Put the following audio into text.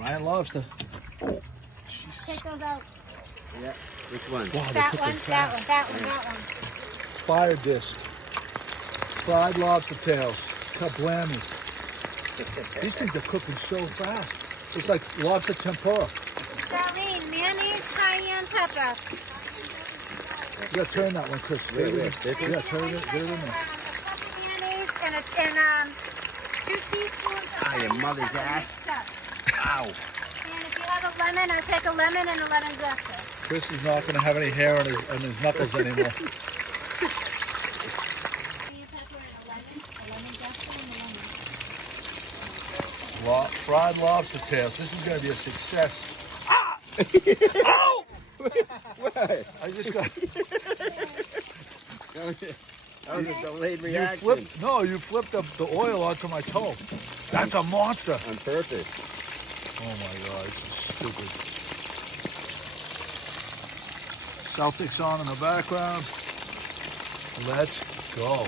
Frying lobster. Take those out. Yeah. Which one? Wow, they That cook one, them that fast. one, that one. Fire disc. Fried lobster tails. Kablammy. These things are cooking so fast. It's like lobster tempura. Charlene, mayonnaise, cayenne pepper. You gotta turn that one, Chris. Wait, Yeah, this one? turn it. Get it in there. A cup of mayonnaise and 2 teaspoons of Ah, your cayenne mother's pepper ass. mixed up. Ow. And if you have a lemon, I take a lemon and a lemon zester. Chris is not gonna have any hair on his knuckles anymore. Cayenne pepper and a lemon zester and a lemon. Fried lobster tails. This is gonna be a success. Ow! What? I just got. That was a delayed You reaction. flipped the oil onto my toe. That's a monster. On purpose. Oh my God, this is stupid. Celtics on in the background. Let's go.